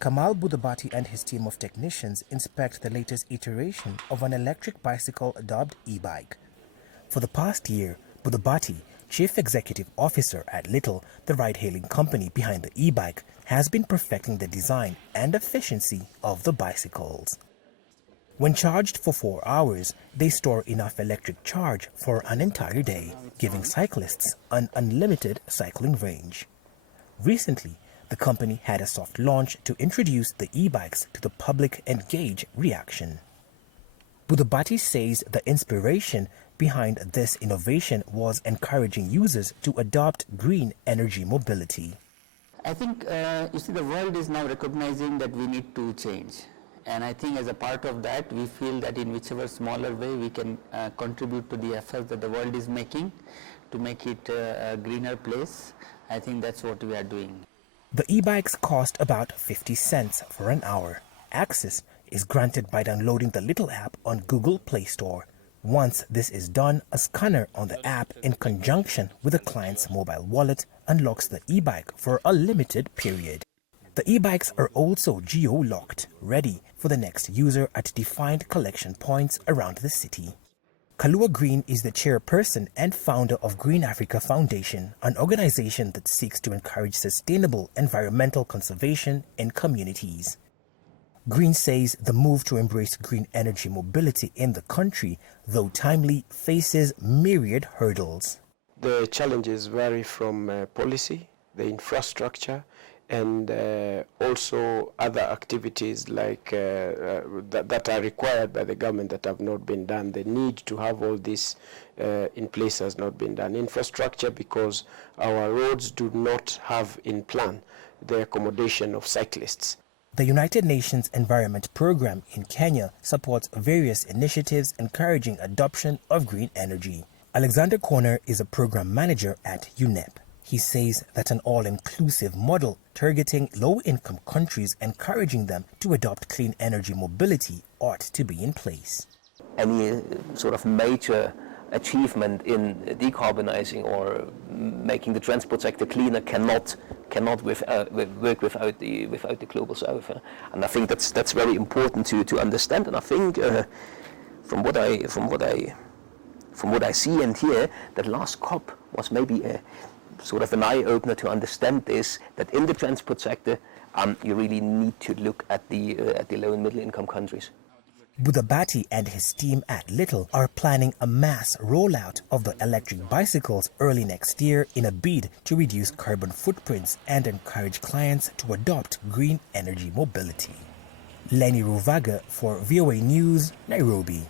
Kamal Budhabati and his team of technicians inspect the latest iteration of an electric bicycle dubbed e-bike. For the past year, Budhabati, Chief Executive Officer at Little, the ride-hailing company behind the e-bike, has been perfecting the design and efficiency of the bicycles. When charged for 4 hours, they store enough electric charge for an entire day, giving cyclists an unlimited cycling range. Recently, the company had a soft launch to introduce the e-bikes to the public and gauge reaction. Budhabati says the inspiration behind this innovation was encouraging users to adopt green energy mobility. I think, you see, the world is now recognizing that we need to change. And I think as a part of that, we feel that in whichever smaller way we can contribute to the effort that the world is making to make it a greener place. I think that's what we are doing. The e-bikes cost about 50 cents for an hour. Access is granted by downloading the Little app on Google Play Store. Once this is done, a scanner on the app in conjunction with the client's mobile wallet unlocks the e-bike for a limited period. The e-bikes are also geo-locked, ready for the next user at defined collection points around the city. Kalua Green is the chairperson and founder of Green Africa Foundation, an organization that seeks to encourage sustainable environmental conservation in communities. Green says the move to embrace green energy mobility in the country, though timely, faces myriad hurdles. The challenges vary from policy, the infrastructure, and also other activities like that are required by the government that have not been done. The need to have all this in place has not been done. Infrastructure, because our roads do not have in plan the accommodation of cyclists. The United Nations Environment Programme in Kenya supports various initiatives encouraging adoption of green energy. Alexander Corner is a program manager at UNEP. He says that an all-inclusive model targeting low-income countries, encouraging them to adopt clean energy mobility, ought to be in place. Any sort of major achievement in decarbonizing or making the transport sector cleaner cannot work without the global south, and I think that's very important to understand. And I think from what I see and hear, that last COP was maybe a sort of an eye-opener to understand this, that in the transport sector you really need to look at the low and middle income countries. Budhabati and his team at Little are planning a mass rollout of the electric bicycles early next year in a bid to reduce carbon footprints and encourage clients to adopt green energy mobility. Lenny Ruvaga for VOA News, Nairobi.